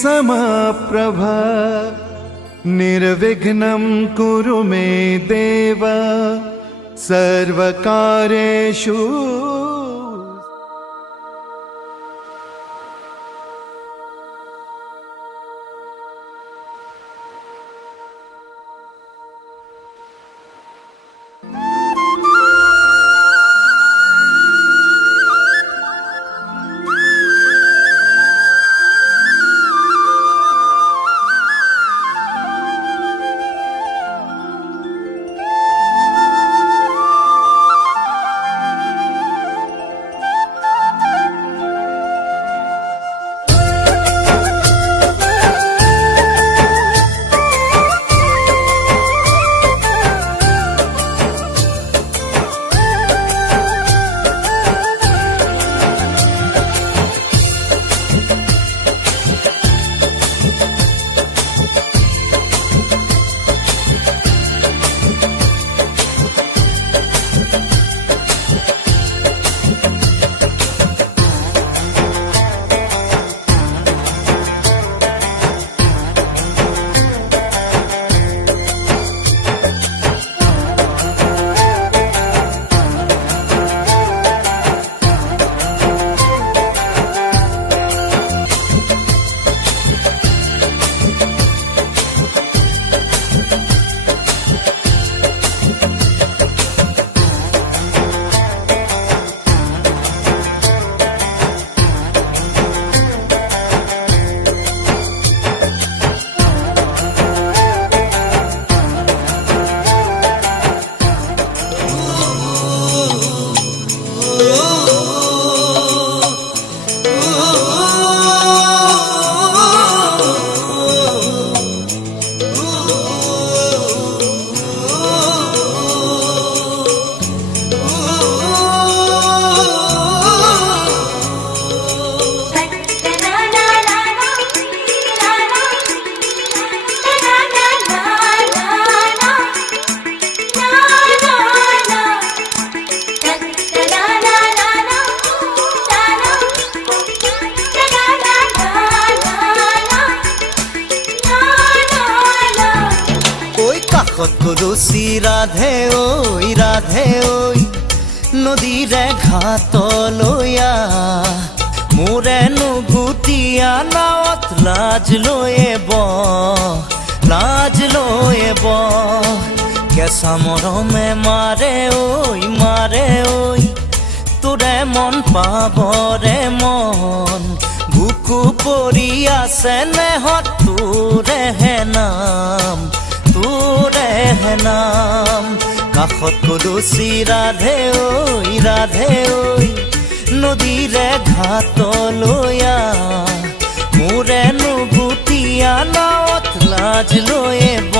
समप्रभा निर्विघ्नं कुरु मे देव सर्वकार्येषु। তুলসী ৰাধে ওই নদীৰে ঘাট লয়া মোৰে নুগুতিয়া নাৱত লাজ লয়ে ব কেঁচা মৰমে মাৰে ঐ তোৰে মন পাবৰে মন বুকু পৰি আছে নেহত তোৰেহে নাম কাষত তুলসী ৰাধে ঐ নদীৰে ঘাট লয়া মোৰে নুগুতিয়া নাৱত লাজ লয়ে ব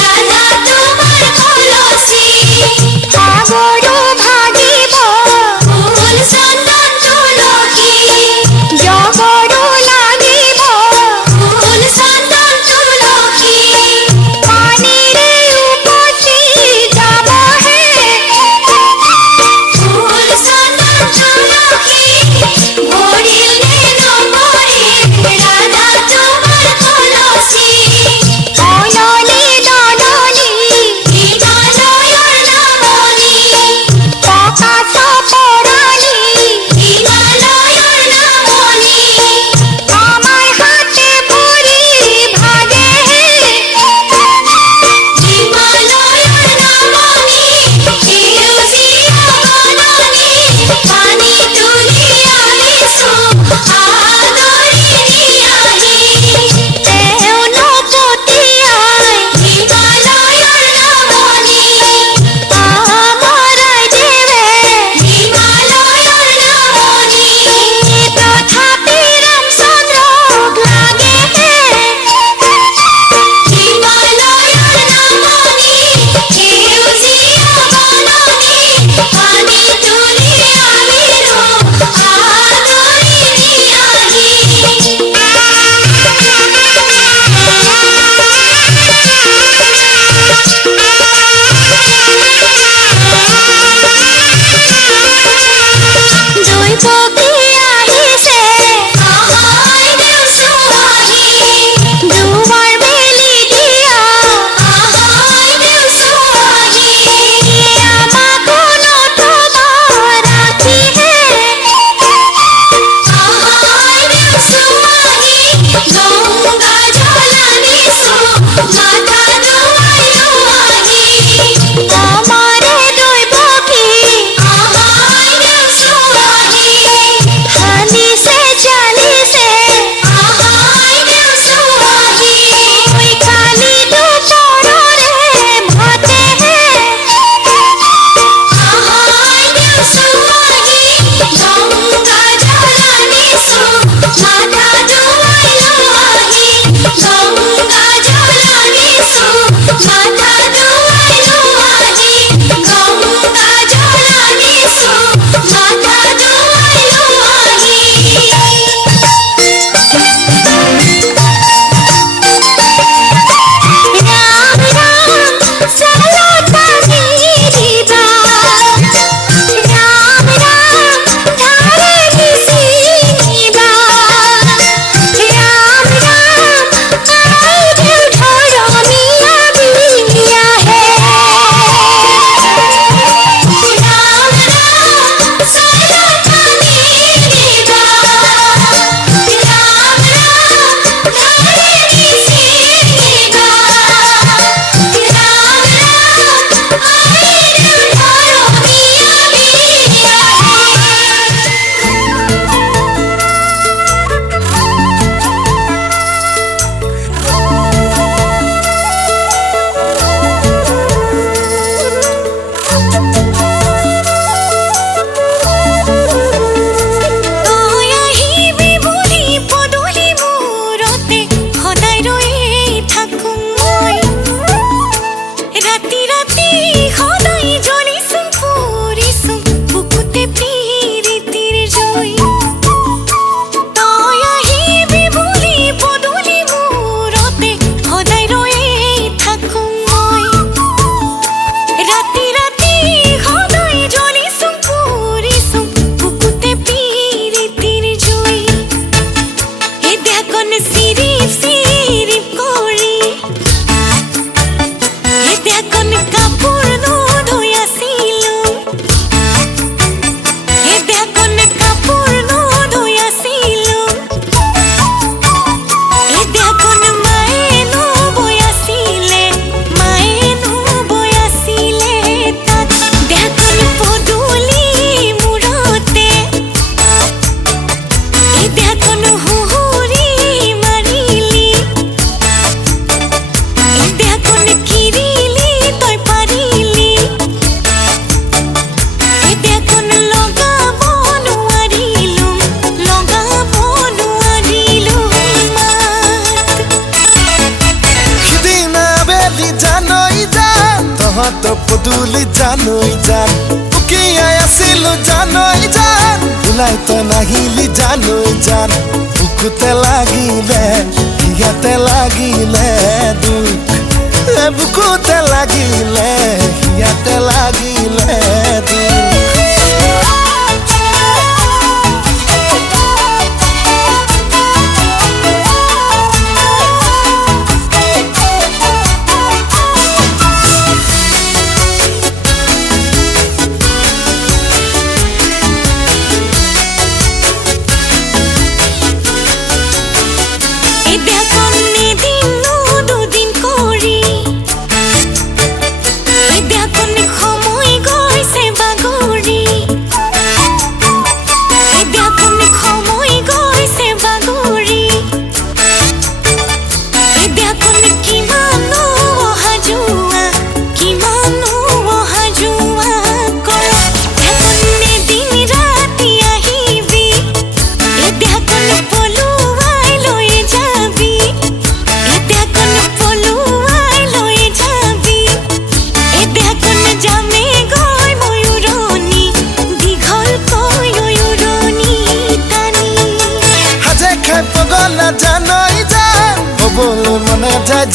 राधा মাত পদূলি জানৈ জান উকিয়াই আছিলো জানৈ জান ওলাই তই নাহিলি জানৈ জান বুকুতে লাগিলে হিয়াতে লাগিলে দুখ বুকুতে লাগিলে হিয়াতে লাগিলে দুখ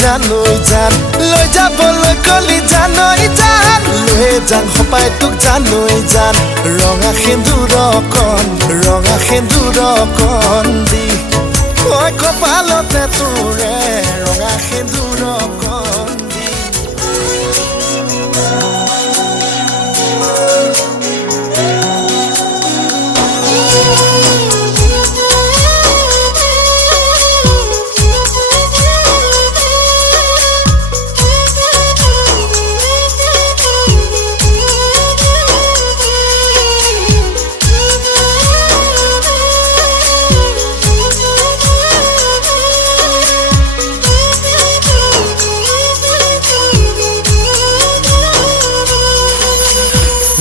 জানৈ জান লৈ যাবলৈ কলি জানৈ জান লৈ যাং সপাই তোক জানৈ জান ৰঙা সেন্দুৰ কণ দি মই কপালতে তোৰে ৰঙা সেন্দুৰ কণ দি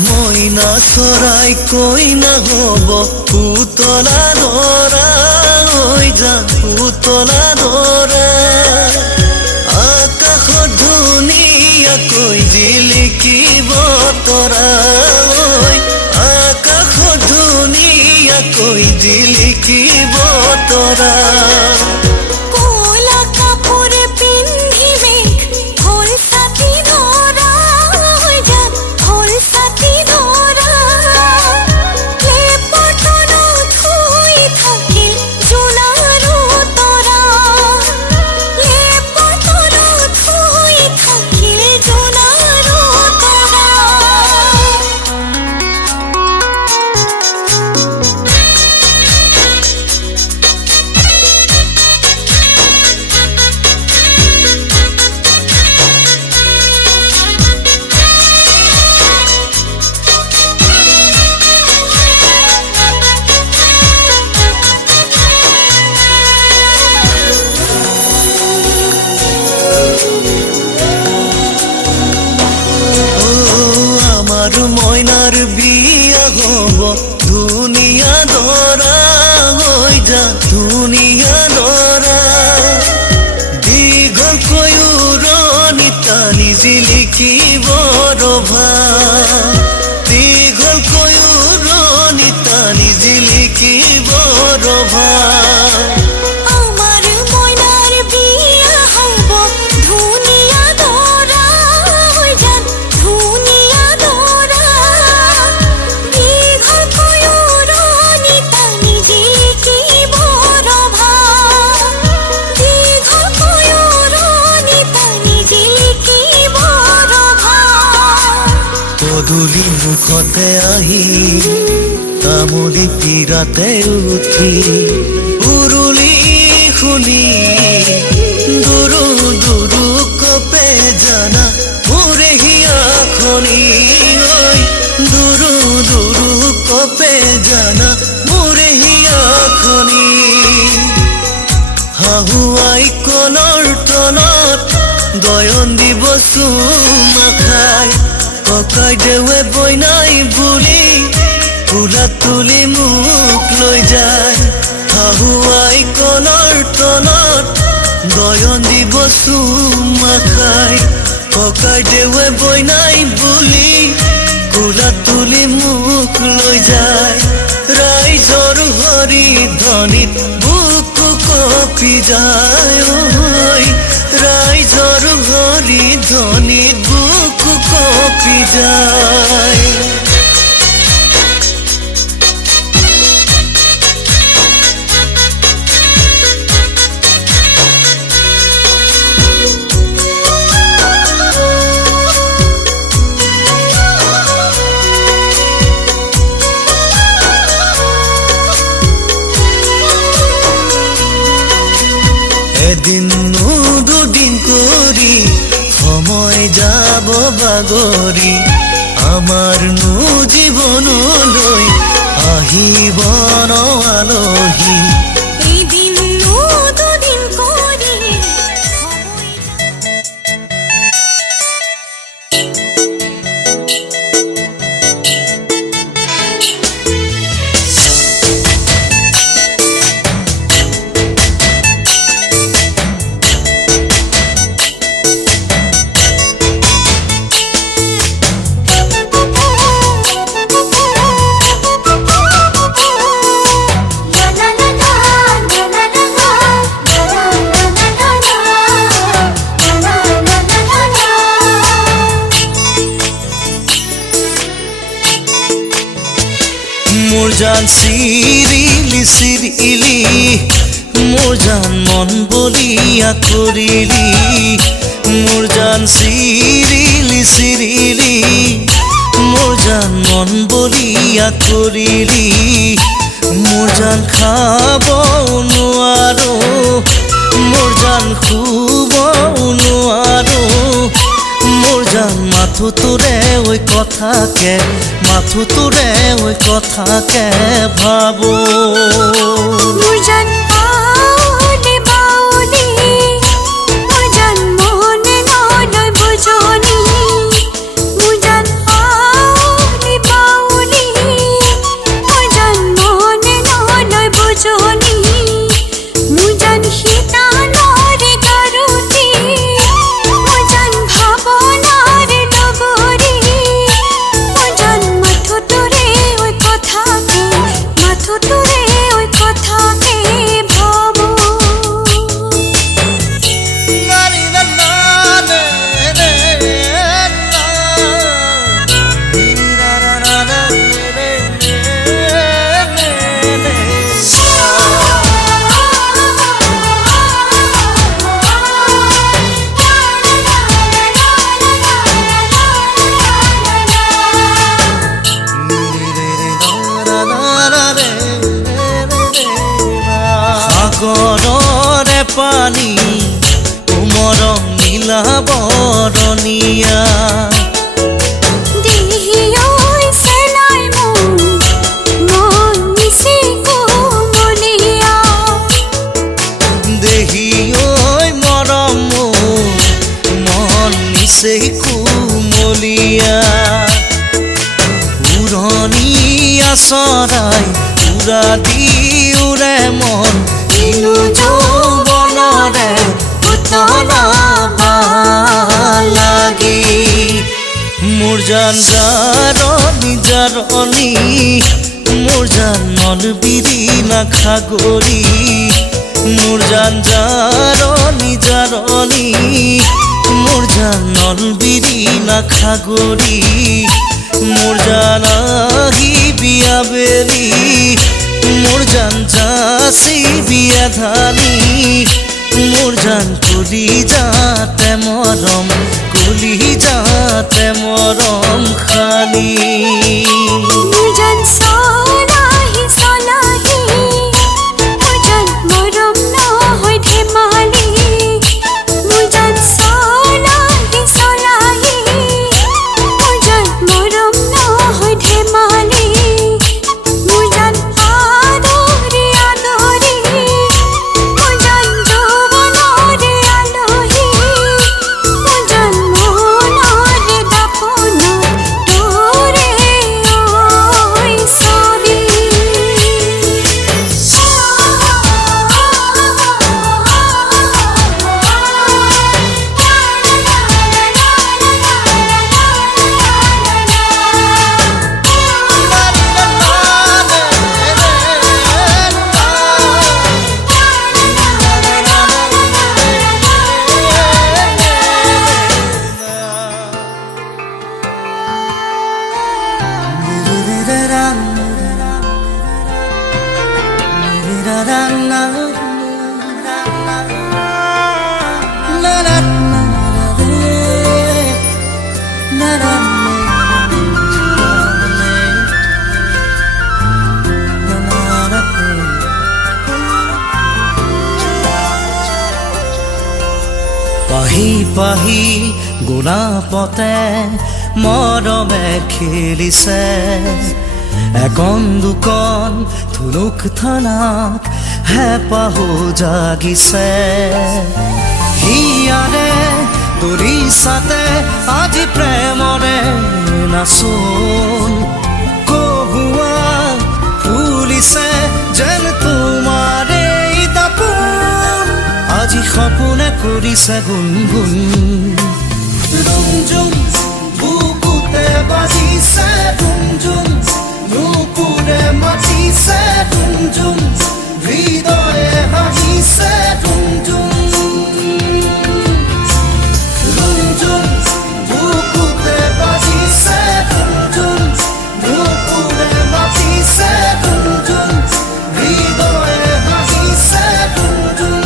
মইনা চৰাই কইনা হ'ব পুতলা ধৰা হৈ যাম পুতলা ধৰা আকাশত ধুনীয়াকৈ জিলিকিব তৰা আকাশত ধুনীয়াকৈ জিলিকিব তৰা মইনাৰ বিয়া হ'ব ধুনীয়া দৰা হৈ যা ধুনীয়া দৰা দীঘলকৈ উৰণি টানি জিলিকিব ৰভা দীঘলকৈ উৰণি টানি জিলিকিব ৰভা পদূলি মুখতে আহি তামুলী পীৰাতে উঠি উৰুলি শুনি দুৰু দুৰু কপে জানা মোৰে হিয়াখনি দুৰু দুৰু কপে জানা মোৰে হিয়াখনি হাহুৱাই কলৰ তলত গয়ন দিব চুমা খাই ককাই দেৱে বইনাই বুলি ফুলা তুলি মোক লৈ যায় হাহুৱাই কলৰ তলত গয়ন দিব চুমা খাই ককাই দেৱে বইনাই বুলি কুলা তুলি মুখ লৈ যায় ৰাইজৰ হৰি ধ্বনিত বুকু কঁপি যায় ৰাইজৰ হৰি ধ্বনিত বুকু কঁপি যায় এদিন দুদিন কৰি সময় যাব বাগৰি আমাৰ জীৱনলৈ আহিব ন আলহী এদিন দুদিন কৰি মোৰ জান চিৰিলি চিৰিলি মোৰ জান মন বলিয়া কৰিলি মোৰ জান চিৰিলি চিৰিলি মোৰ জান মন বলিয়া কৰিলি মোৰ জান খাব নোৱাৰো মোৰ জান শুব নোৱাৰো মোৰ জান মাথো তোৰে ওই কথাকে মাথো তোৰে ওই কথাকে ভাবো মোৰ জান আউলি বাউলি মোৰ জান মনে নলয় বুজনি মোৰ জান আউলি বাউলি মোৰ জান মনে নলয় বুজনি মোৰ জান শীতানৰে গাৰুতি মোৰ জান ভাৱনাৰে লগৰী মোৰ জান মাথো তোৰে ওই কথাকে মাথো তোৰে ওই কথাকে ভাবো সাগৰৰে পানী কোমৰম নীলা বৰণীয়া দেহিয়ৈ চেলাই মন নিচি কোমলীয়া দেহি ঐ মৰম মন নিচেই কোমলীয়া উৰণীয়া চৰাই উৰা দি উৰে মন কিনো যৌৱনৰে উতলা লাগি মোৰ জান জাৰণি জাৰণি মোৰ জান মন বিৰি নাখাগৰি মোৰ জান জাৰণি জাৰণি মোৰ জান মন বিৰি নাখাগৰি মোৰ জান আহি বিয়া বেলি মোৰ জান যাচি বিয়া ধানি মোৰ জান কুলি যাতে মৰম কুলি যাতে মৰম খানি মোৰ জান চলাহি চলাহি মোৰ জান মৰম নহয় ধেমালি মোৰ জান চলাহি চলাহি মোৰ জান মৰম নহয় ধেমালি মোৰ জান আদৰি আদৰি মোৰ জান যৌৱনৰে আলহী মোৰ জান মনৰে দাপোন আহি পাহি গোলাপতে মৰমে খেলিছে একন দুকন থুনুক থানাত হেঁপাহো জাগিছে হিয়াৰে দৰিচাতে আজি প্ৰেমৰে নাচোন কহুৱা ফুলিছে যেন তোমাৰে দাপোন আজি সপোনে কৰিছে গুণগুণ ৰুমঝুম বুকুতে বাজিছে ৰুমঝুম নুপুৰে মাতিছে ৰুমঝুম হৃদয়ে হাঁহিছে ৰুমঝুম ৰুমঝুম বুকুতে বাজিছে ৰুমঝুম নুপুৰে মাতিছে ৰুমঝুম হৃদয়ে হাঁহিছে ৰুমঝুম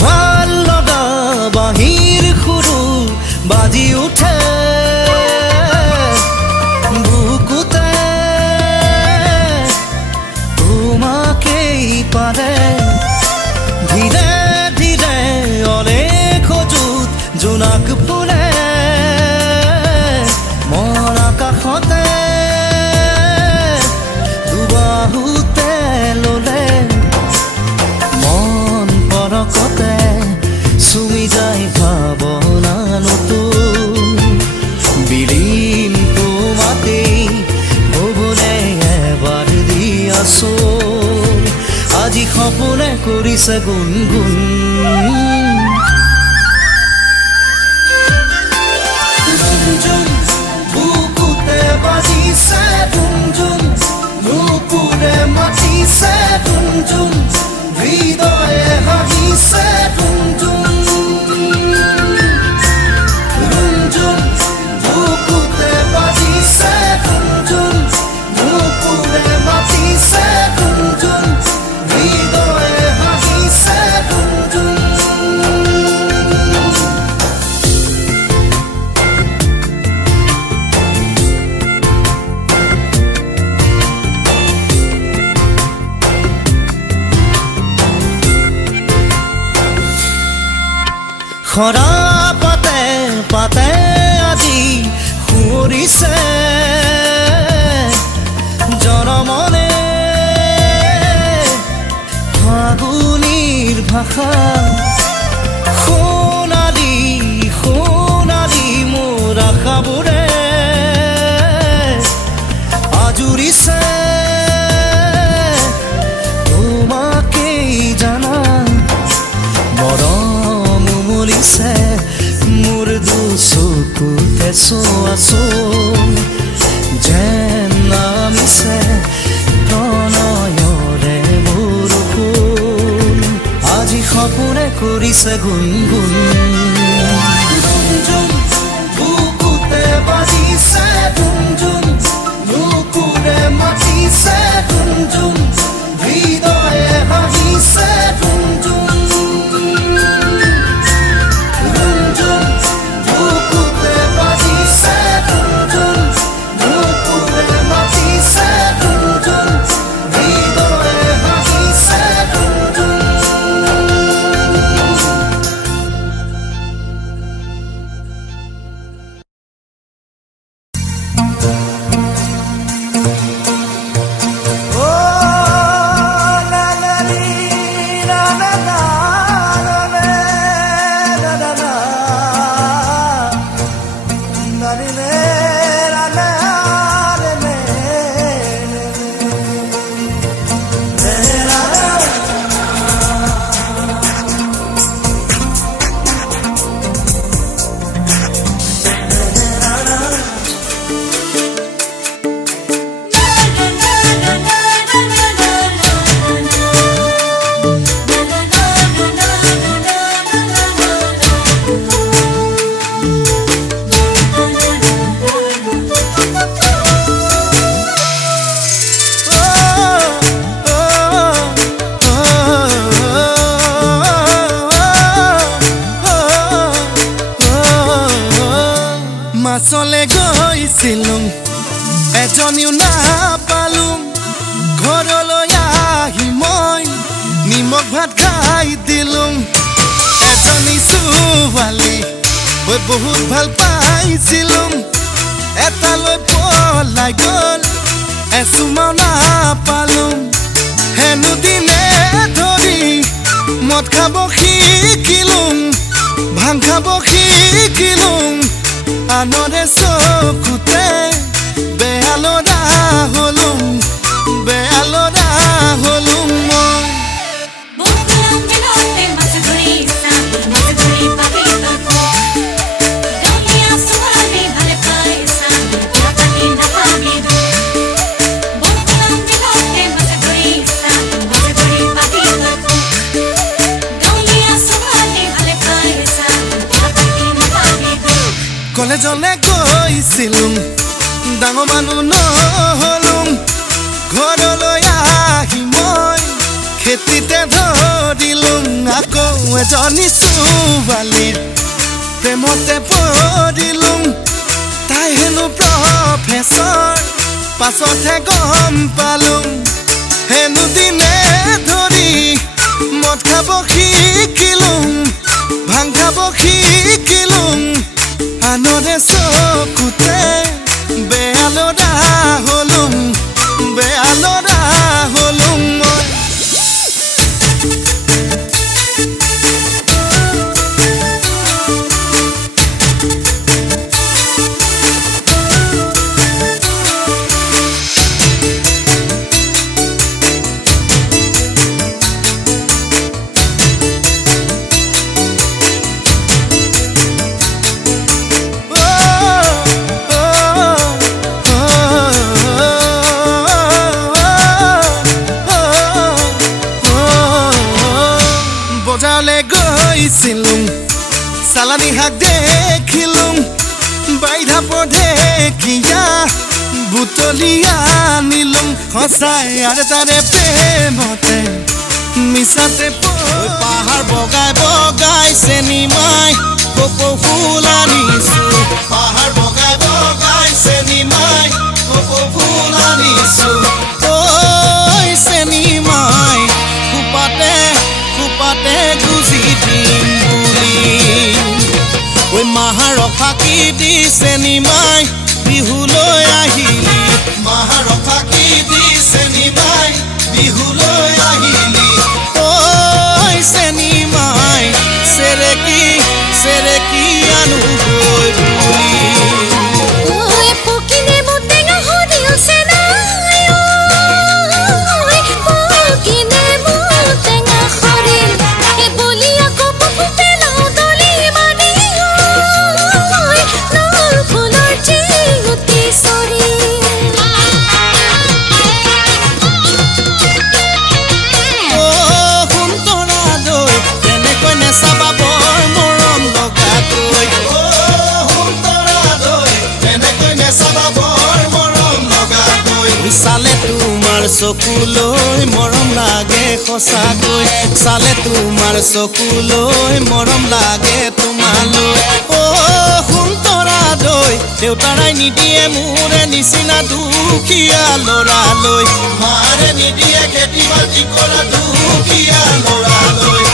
ভাল লগা বাঁহীৰ সুৰো বাজি উঠে বুকুতে তোমাকেই পাৰে ধীৰে ধীৰে অনেক খোজোত জোনাক ফুলে মোৰ আকাশতে দুবাহুতে ললে মন পৰকতে চুমি যায় ভাৱনা নতুন বিলীন তোমাতেই ভুবনে এবাৰ দি আছো আজি সপোনে কৰিছে গুণগুণ ৰুমঝুম বুকুতে বাজিছে ৰুমঝুম নুপুৰে মাতিছে ৰুমঝুম হৃদয়ে হাঁহিছে ৰুমঝুম ৰুমঝুম বুকুতে বাজিছে ৰুমঝুম নুপুৰে মাতিছে ৰুমঝুম হৃদয়ে হাঁহিছে ৰুমঝুম খৰা পাতে পাতে আজি সুৰিছে জনমনে ফাগুনীৰ ভাষা সোণালী সোণালী মোৰ আশাবোৰে আজুৰিছে তোমাকেই জানা মৰম উমলিছে মোৰ দুচকুতে চোৱাচোন যেন নামিছে প্ৰণয়ৰে বৰষুণ আজি সপোনে কৰিছে গুণগুণ ৰুমঝুম বুকুতে বাজিছে ৰুমঝুম নুপুৰে মাতিছে ৰুমঝুম হৃদয়ে হাঁহিছে ৰুমঝুম ৰুমঝুম বুকুতে বাজিছে ৰুমঝুম নুপুৰে মাতিছে ৰুমঝুম হৃদয়ে হাঁহিছে ৰুমঝুম পাছলে গৈছিলুং এজনীও নাপালুং ঘৰলৈ আহি মই নিমখ ভাত খাই দিলুং এজনী ছোৱালী মই বহুত ভাল পাইছিলুং এটালৈ পলাই গ'ল এচুমাও নাপালুং হেনো দিনে ধৰি মদ খাব শিকিলুং ভাং খাব শিকিলুং আনৰে চকুতে বেয়া ল'ৰা হলুং মই কলেজলে গৈছিলুং ডাঙৰ মানুহ নহলুং ঘৰলৈ আহি মই খেতিতে ধৰিলুং আকৌ এজনী ছোৱালীৰ প্ৰেমতে পৰিলুং তাই হেনো প্ৰফেচৰ পাছতহে গম পালুং হেনো দিনে ধৰি মদ খাব শিকিলুং ভাং খাব শিকিলুং আনৰে চকুতে বেয়া ল'ৰা হলুং মই বজাৰলে গৈছিলুং চালানী শাক দেখিলুং বাইধা পঢেকিয়া বুটলি আনিলুং সঁচাই আৰু তাৰে প্ৰেমতে মিছাতে পাহাৰ বগাই বগাই চেনি মাই কপৌ ফুল আনিছো পাহাৰ বগাই বগাই চেনি মাই কপৌ ফুল আনিছো ঐ চেনি মাই খুপাতে গুজি দিম বুলি ঐ মাহাৰক ফাঁকি দি চেনি মাই বিহুলৈ আহিলি মাহাৰক ফাঁকি দি চেনি মাই বিহুলৈ আহিলি ঐ চেনি মাই চেৰেকি আনুগৈ বুলি চালে তোমাৰ চকুলৈ মৰম লাগে সঁচাকৈ চালে তোমাৰ চকুলৈ মৰম লাগে তোমালৈ সুন্তৰা দৈ দেউতাৰাই নিদিয়ে মোৰে নিচিনা দুখীয়া ল'ৰালৈ মাৰে নিদিয়ে খেতি বাতি কৰা দুখীয়া ল'ৰালৈ